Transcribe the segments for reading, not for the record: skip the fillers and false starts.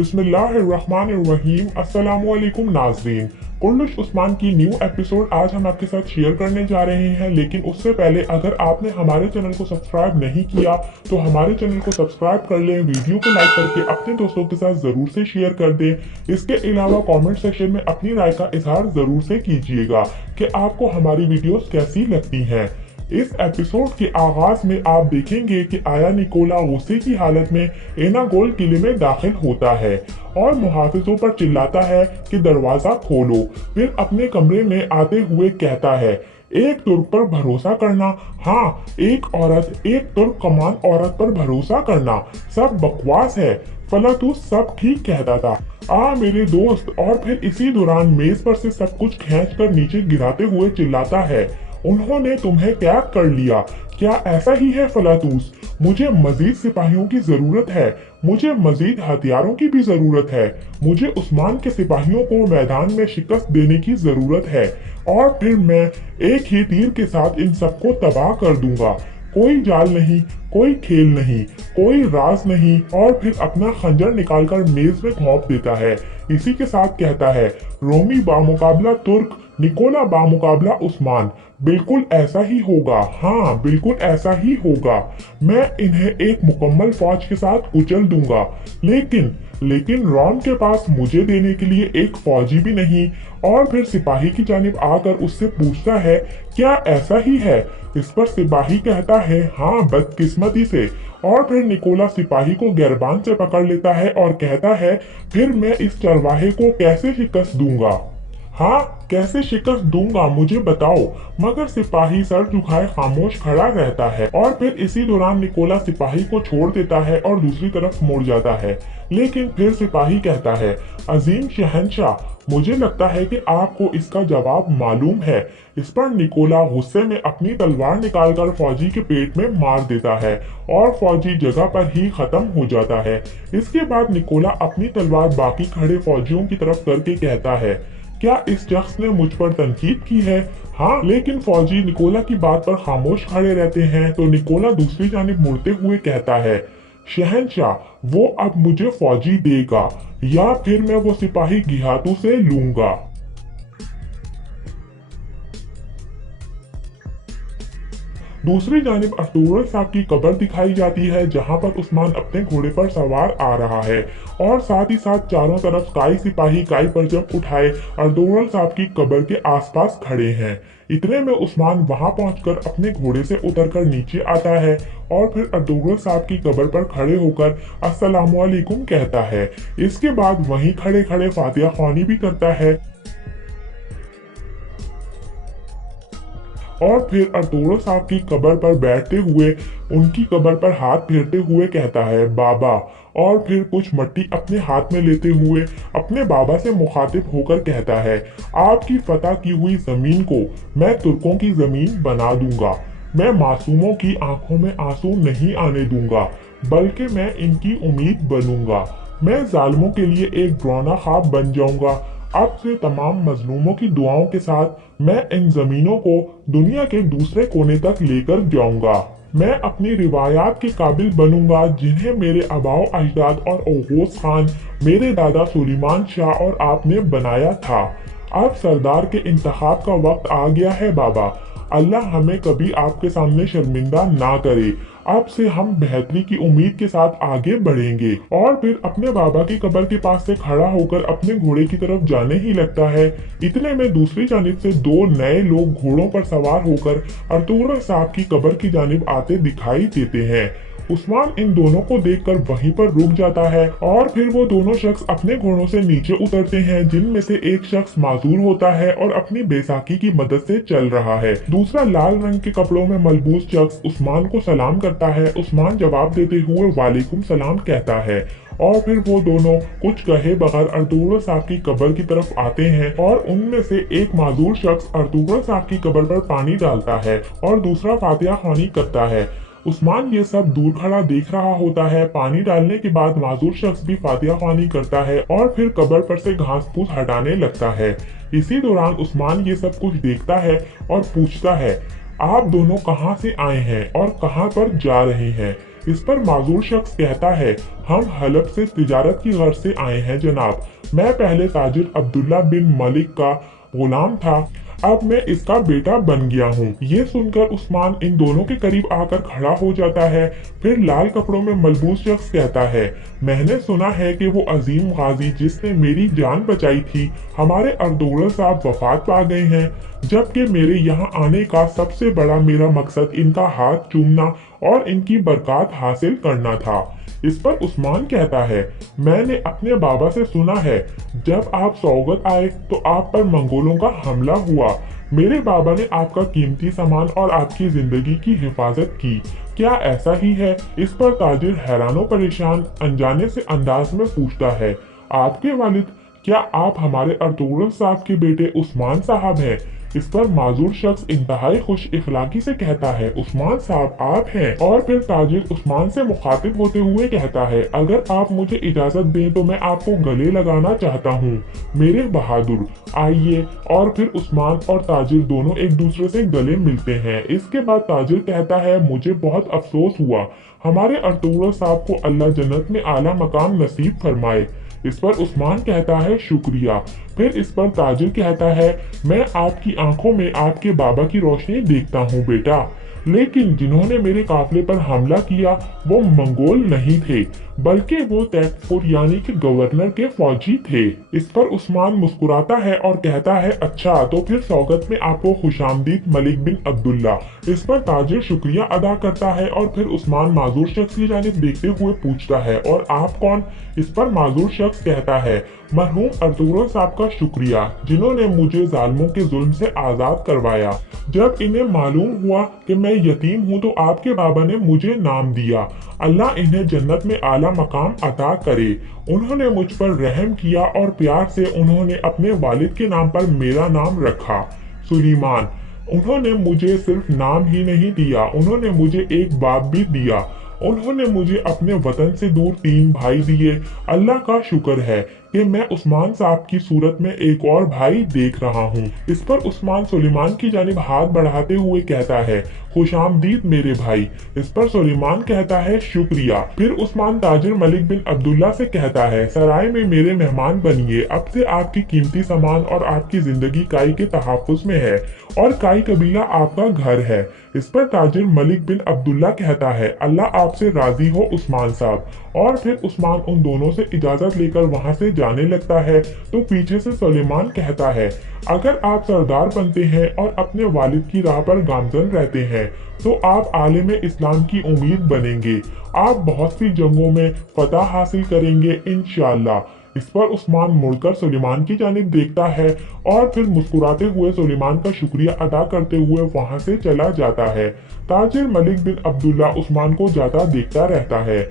बिस्मिल्लाहिर्रहमानिर्रहीम। अस्सलामुअलैकुम नाज़रीन। कुल्लुश उस्मान की न्यू एपिसोड आज हम आपके साथ शेयर करने जा रहे हैं, लेकिन उससे पहले अगर आपने हमारे चैनल को सब्सक्राइब नहीं किया तो हमारे चैनल को सब्सक्राइब कर लें, वीडियो को लाइक करके अपने दोस्तों के साथ जरूर से शेयर कर दें। इसके अलावा कमेंट सेक्शन में अपनी राय का इजहार जरूर से कीजिएगा कि आपको हमारी वीडियोस कैसी लगती हैं। इस एपिसोड के आगाज में आप देखेंगे कि आया निकोला गुस्से की हालत में एनागोल किले में दाखिल होता है और मुहाफिजों पर चिल्लाता है कि दरवाजा खोलो। फिर अपने कमरे में आते हुए कहता है, एक तुर्क पर भरोसा करना, हाँ एक औरत, एक तुर्क कमान औरत पर भरोसा करना, सब बकवास है। फलातूस सब ठीक कहता था, मेरे दोस्त। और फिर इसी दौरान मेज पर से सब कुछ खींचकर नीचे गिराते हुए चिल्लाता है, उन्होंने तुम्हें कैद कर लिया। क्या ऐसा ही है फलातूस? मुझे मजीद सिपाहियों की जरूरत है, मुझे मजीद हथियारों की भी जरूरत है। मुझे उस्मान के सिपाहियों को मैदान में शिकस्त देने की जरूरत है और फिर मैं एक ही तीर के साथ इन सबको तबाह कर दूंगा। कोई जाल नहीं, कोई खेल नहीं, कोई राज नहीं। और फिर अपना खंजर निकालकर मेज में घोंप देता है। इसी के साथ कहता है, रोमी बामुकाबला तुर्क, निकोला बामुकाबला उस्मान। बिल्कुल ऐसा ही होगा, हाँ बिल्कुल ऐसा ही होगा। मैं इन्हें एक मुकम्मल फौज के साथ कुचल दूंगा। लेकिन रोम के पास मुझे देने के लिए एक फौजी भी नहीं। और फिर सिपाही की जानिब आकर उससे पूछता है, क्या ऐसा ही है? इस पर सिपाही कहता है, हाँ बदकिस्मती से। और फिर निकोला सिपाही को गिरबान से पकड़ लेता है और कहता है, फिर मैं इस चरवाहे को कैसे शिकस्त दूंगा? हाँ कैसे शिकस्त दूंगा, मुझे बताओ। मगर सिपाही सर झुकाए खामोश खड़ा रहता है। और फिर इसी दौरान निकोला सिपाही को छोड़ देता है और दूसरी तरफ मुड़ जाता है। लेकिन फिर सिपाही कहता है, अजीम शहंशाह, मुझे लगता है कि आपको इसका जवाब मालूम है। इस पर निकोला गुस्से में अपनी तलवार निकालकर फौजी के पेट में मार देता है और फौजी जगह पर ही खत्म हो जाता है। इसके बाद निकोला अपनी तलवार बाकी खड़े फौजियों की तरफ करके कहता है, क्या इस शख्स ने मुझ पर तनकीद की है? हाँ, लेकिन फौजी निकोला की बात पर खामोश खड़े रहते हैं। तो निकोला दूसरी जानिब मुड़ते हुए कहता है, शहंशाह, वो अब मुझे फौजी देगा या फिर मैं वो सिपाही घियातू से लूंगा। दूसरी जानिब अर्तुगरुल साहब की कब्र दिखाई जाती है, जहां पर उस्मान अपने घोड़े पर सवार आ रहा है और साथ ही साथ चारों तरफ काई सिपाही काई परचम उठाए अर्तुगरुल साहब की कब्र के आसपास खड़े हैं। इतने में उस्मान वहां पहुंचकर अपने घोड़े से उतरकर नीचे आता है और फिर अर्तुगरुल साहब की कब्र पर खड़े होकर अस्सलामुअलैकुम कहता है। इसके बाद वहीं खड़े खड़े फातिहा ख्वानी भी करता है और फिर अर्तुगरुल साहब की कब्र पर बैठते हुए उनकी कब्र पर हाथ फेरते हुए कहता है, बाबा। और फिर कुछ मट्टी अपने हाथ में लेते हुए अपने बाबा से मुखातिब होकर कहता है, आपकी फतह की हुई जमीन को मैं तुर्कों की जमीन बना दूंगा। मैं मासूमों की आंखों में आंसू नहीं आने दूंगा, बल्कि मैं इनकी उम्मीद बनूंगा। मैं जालिमों के लिए एक डरावना ख्वाब बन जाऊंगा। अब से तमाम मजलूमों की दुआओं के साथ मैं इन जमीनों को दुनिया के दूसरे कोने तक लेकर जाऊंगा। मैं अपनी रिवायात के काबिल बनूंगा जिन्हें मेरे आबाओ अजदाद और ओगोस खान, मेरे दादा सुलेमान शाह और आपने बनाया था। अब सरदार के इंतखाब का वक्त आ गया है बाबा। अल्लाह हमें कभी आपके सामने शर्मिंदा ना करे। अब से हम बेहतरी की उम्मीद के साथ आगे बढ़ेंगे। और फिर अपने बाबा की कब्र के पास से खड़ा होकर अपने घोड़े की तरफ जाने ही लगता है। इतने में दूसरी जानिब से दो नए लोग घोड़ों पर सवार होकर अर्तुगरुल साहब की कब्र की जानिब आते दिखाई देते हैं। उस्मान इन दोनों को देखकर वहीं पर रुक जाता है और फिर वो दोनों शख्स अपने घोड़ों से नीचे उतरते हैं, जिनमें से एक शख्स माजूर होता है और अपनी बैसाखी की मदद से चल रहा है। दूसरा लाल रंग के कपड़ों में मलबूस शख्स उस्मान को सलाम करता है। उस्मान जवाब देते हुए वालेकुम सलाम कहता है और फिर वो दोनों कुछ कहे बगैर अर्तुगरुल साहब की कब्र की तरफ आते हैं और उनमें से एक माजूर शख्स अर्तुगरुल साहब की कब्र पर पानी डालता है और दूसरा फातिहा ख्वानी करता है। उस्मान ये सब दूर खड़ा देख रहा होता है। पानी डालने के बाद माजूर शख्स भी फातिहा ख्वानी करता है और फिर कब्र पर से घास फूस हटाने लगता है। इसी दौरान उस्मान ये सब कुछ देखता है और पूछता है, आप दोनों कहाँ से आए हैं और कहाँ पर जा रहे हैं? इस पर माजूर शख्स कहता है, हम हलब से तिजारत की गर्ज से आए हैं जनाब। मैं पहले ताजिर अब्दुल्ला बिन मलिक का गुलाम था, अब मैं इसका बेटा बन गया हूँ। ये सुनकर उस्मान इन दोनों के करीब आकर खड़ा हो जाता है। फिर लाल कपड़ों में मलबूस शख्स कहता है, मैंने सुना है कि वो अजीम गाजी जिसने मेरी जान बचाई थी, हमारे अर्तुगरुल साहब वफात पा गए हैं, जबकि मेरे यहाँ आने का सबसे बड़ा मेरा मकसद इनका हाथ चूमना और इनकी बरकत हासिल करना था। इस पर उस्मान कहता है, मैंने अपने बाबा से सुना है जब आप सौगत आए तो आप पर मंगोलों का हमला हुआ। मेरे बाबा ने आपका कीमती सामान और आपकी जिंदगी की हिफाजत की, क्या ऐसा ही है? इस पर ताजिर हैरानो परेशान अनजाने से अंदाज में पूछता है, आपके वालिद, क्या आप हमारे अर्तुगरुल साहब के बेटे उस्मान साहब हैं? इस पर माजूर शख्स इंतहाई खुश इखलाकी से कहता है, उस्मान साहब आप हैं। और फिर ताजिर उस्मान से मुखातिब होते हुए कहता है, अगर आप मुझे इजाजत दें तो मैं आपको गले लगाना चाहता हूँ मेरे बहादुर, आइए। और फिर उस्मान और ताजिर दोनों एक दूसरे से गले मिलते हैं। इसके बाद ताजिर कहता है, मुझे बहुत अफसोस हुआ, हमारे अर्तुगरुल साहब को अल्लाह जन्नत में आला मकाम नसीब फरमाए। इस पर उस्मान कहता है, शुक्रिया। फिर इस पर ताजिर कहता है, मैं आपकी आंखों में आपके बाबा की रोशनी देखता हूँ बेटा, लेकिन जिन्होंने मेरे काफिले पर हमला किया वो मंगोल नहीं थे, बल्कि वो तैकफुर यानी कि गवर्नर के फौजी थे। इस पर उस्मान मुस्कुराता है और कहता है, अच्छा तो फिर सौगत में आपको खुशामदीद मलिक बिन अब्दुल्ला। इस पर ताजिर शुक्रिया अदा करता है और फिर उस्मान माजूर शख्स की जानिब देखते हुए पूछता है, और आप कौन? इस पर माजूर शख्स कहता है, मरहूम अर्तुगरुल साहब का शुक्रिया जिन्होंने मुझे जालिमों के जुल्म से आजाद करवाया। जब इन्हें मालूम हुआ कि मैं यतीम हूँ तो आपके बाबा ने मुझे नाम दिया, अल्लाह इन्हें जन्नत में आला मकाम अता करे। उन्होंने मुझ पर रहम किया और प्यार से उन्होंने अपने वालिद के नाम पर मेरा नाम रखा, सुलेमान। उन्होंने मुझे सिर्फ नाम ही नहीं दिया, उन्होंने मुझे एक बाप भी दिया। उन्होंने मुझे अपने वतन से दूर 3 भाई दिए। अल्लाह का शुक्र है कि मैं उस्मान साहब की सूरत में एक और भाई देख रहा हूँ। इस पर उस्मान सुलेमान की जानिब हाथ बढ़ाते हुए कहता है, खुशामदीद मेरे भाई। इस पर सुलेमान कहता है, शुक्रिया। फिर उस्मान ताजिर मलिक बिन अब्दुल्ला से कहता है, सराय में मेरे मेहमान बनिए, अब से आपकी कीमती सामान और आपकी जिंदगी काई के तहफ्फुज़ में है और काई कबीला आपका घर है। इस पर ताजिर मलिक बिन अब्दुल्ला कहता है, अल्लाह आपसे राजी हो उस्मान साहब। और फिर उस्मान उन दोनों से इजाजत लेकर वहां से जाने लगता है तो पीछे से सुलेमान कहता है, अगर आप सरदार बनते हैं और अपने वालिद की राह पर गामजन रहते हैं तो आप आलिम इस्लाम की उम्मीद बनेंगे, आप बहुत सी जंगों में फतह हासिल करेंगे इंशाअल्लाह। इस पर उस्मान मुड़कर सुलेमान की जानिब देखता है और फिर मुस्कुराते हुए सुलेमान का शुक्रिया अदा करते हुए वहां से चला जाता है। ताजिर मलिक बिन अब्दुल्ला उस्मान को जाता देखता रहता है।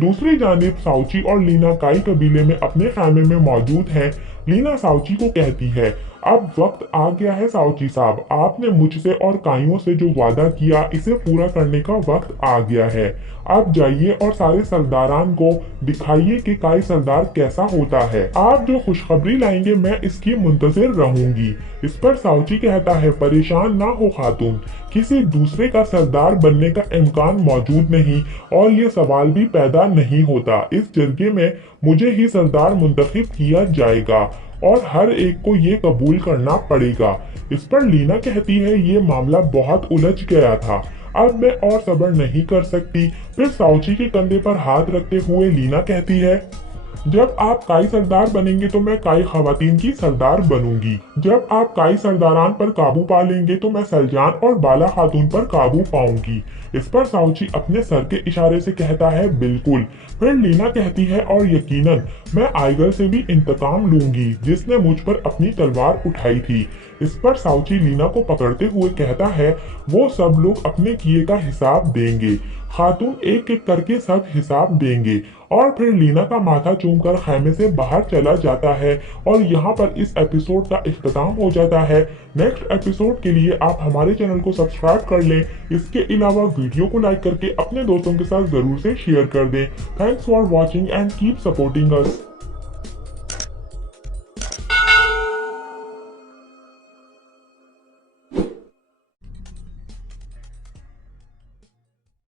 दूसरी जानिब साउची और लीना काई कबीले में अपने खामे में मौजूद हैं। लीना साउची को कहती है, अब वक्त आ गया है साउची साहब, आपने मुझसे और काइयों से जो वादा किया इसे पूरा करने का वक्त आ गया है। आप जाइए और सारे सरदारान को दिखाइए कि काई सरदार कैसा होता है। आप जो खुशखबरी लाएंगे मैं इसकी मुंतजिर रहूंगी। इस पर साउची कहता है, परेशान ना हो खातून, किसी दूसरे का सरदार बनने का इम्कान मौजूद नहीं और ये सवाल भी पैदा नहीं होता। इस जरगे में मुझे ही सरदार मुंतखब किया जाएगा और हर एक को ये कबूल करना पड़ेगा। इस पर लीना कहती है, ये मामला बहुत उलझ गया था, अब मैं और सब्र नहीं कर सकती। फिर साउची के कंधे पर हाथ रखते हुए लीना कहती है, जब आप काई सरदार बनेंगे तो मैं काई खवातीन की सरदार बनूंगी। जब आप काई सरदारान पर काबू पा लेंगे तो मैं सलजान और बाला खातून पर काबू पाऊंगी। इस पर साउची अपने सर के इशारे से कहता है, बिल्कुल। फिर लीना कहती है, और यकीनन मैं आइगल से भी इंतकाम लूंगी जिसने मुझ पर अपनी तलवार उठाई थी। इस पर साउची लीना को पकड़ते हुए कहता है, वो सब लोग अपने किए का हिसाब देंगे। खातून एक एक करके सब हिसाब देंगे। और फिर लीना का माथा चूमकर खैमे से बाहर चला जाता है और यहाँ पर इस एपिसोड का इख्तिताम हो जाता है। नेक्स्ट एपिसोड के लिए आप हमारे चैनल को सब्सक्राइब कर लें। इसके अलावा वीडियो को लाइक करके अपने दोस्तों के साथ जरूर से शेयर कर दें। Thanks for watching and keep supporting us.